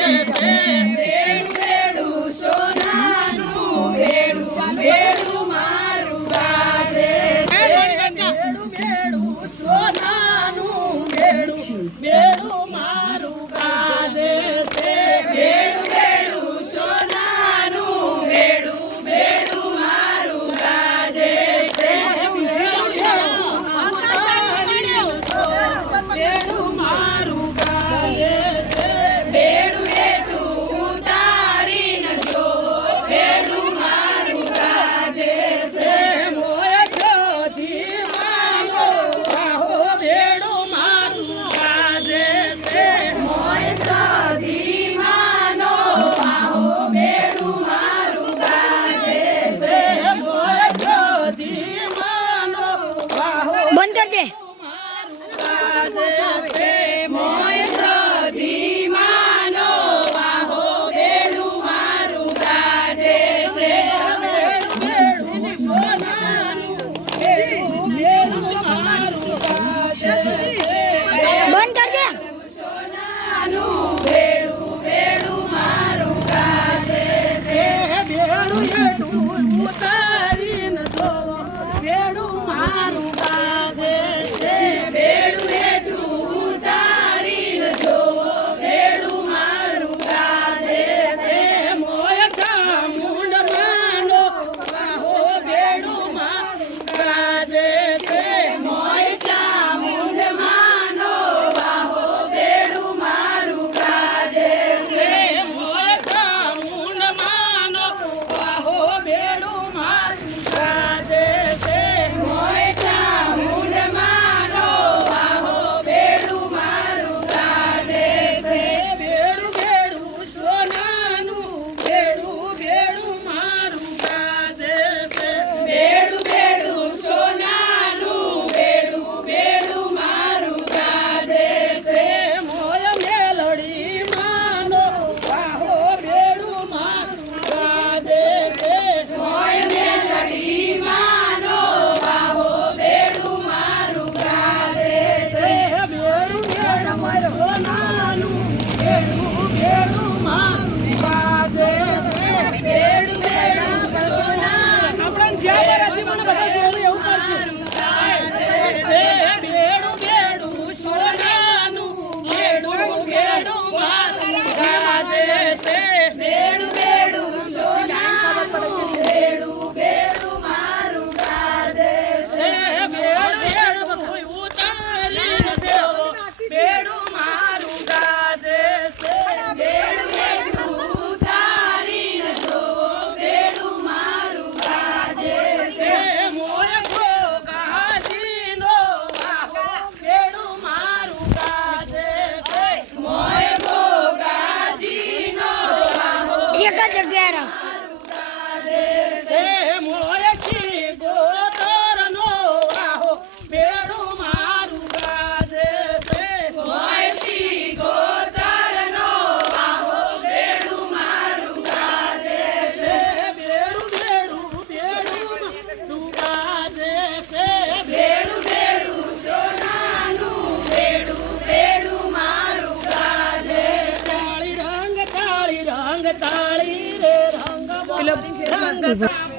છે બેડું બેડું સોનાનું બેડું બેડું મારું ગાજે છે બેડું બેડું સોનાનું બેડું બેડું મારું ગાજે છે બેડું બેડું સોનાનું બેડું બેડું મારું ગાજે છે બેડું મારું ગાજે છે બેડું બેડું ઉતારીને જોવો બેડું મારું ગાજે છે મોય શોધી માંગો આહો બેડું મારું ગાજે છે મોય શોધી માનો આહો બેડું મારું ગાજે છે મોય શોધી માનો આહો બંધ કર દે મોય શોધી માનો આહો બેડું મારું ગાજે છે બેડું સોનાનું બેડું મારું ગાજે છે બંધ કર દે સોનાનું બેડું બેડું મારું ગાજે છે બેડું બેડું ઉતારીને જોવો બેડું મારું ગાજે છે બેડું બેડું ઉતારીને જોવો બેડું મારું ગાજે છે મોય ચામુંડ માનો આહો બેડું મારું ગાજે છે મોય ચામુંડ માનો આહો બેડું મારું ગાજે છે મોય ચામુંડ માનો આહો બેડું મારું ગાજે છે મોય ચામુંડ માનો આહો બેડું મારું ગાજે છે બેડું બેડું સોનાનું બેડું બેડું મારું ગાજે છે બેડું બેડું સોનાનું બેડું બેડું મારું ગાજે છે મોય મેલડી માનો આહો બેડું મારું ગાજે છે મોય મેલડી માનો આહો બેડું મારું ગાજે છે બેડું બેડું સોનાનું બેડું બેડું મારું ગાજે છે બેડું બેડું સોનાનું આપણે જ્યાં રાજી મને બધા જોવું એવું કરશું બેડું બેડું સોનાનું બેડું બેડું મારું ગાજે છે બેડું બેડું સોનાનું બેડું બેડું મારું ગાજે છે બેડું બેડું ઉતારીને દેવો બેડું મારું ગાજે છે બેડું બેડું ઉતારીને જોવો બેડું મારું ગાજે છે મોય ગાજીનો આહો બેડું મારું ગાજે છે મોય ગાજીનો આહો એક જ જગ્યાએ ગાજે છે મોય શ્રી ગોતરનો આહો બેડું મારું ગાજે છે મોય શ્રી ગોતરનો આહો બેડું મારું ગાજે છે બેડું બેડું બેડું ગાજે છે બેડું બેડું સોનાનું બેડું બેડું મારું ગાજે કાળી રંગ તાળી રે રંગ રંગ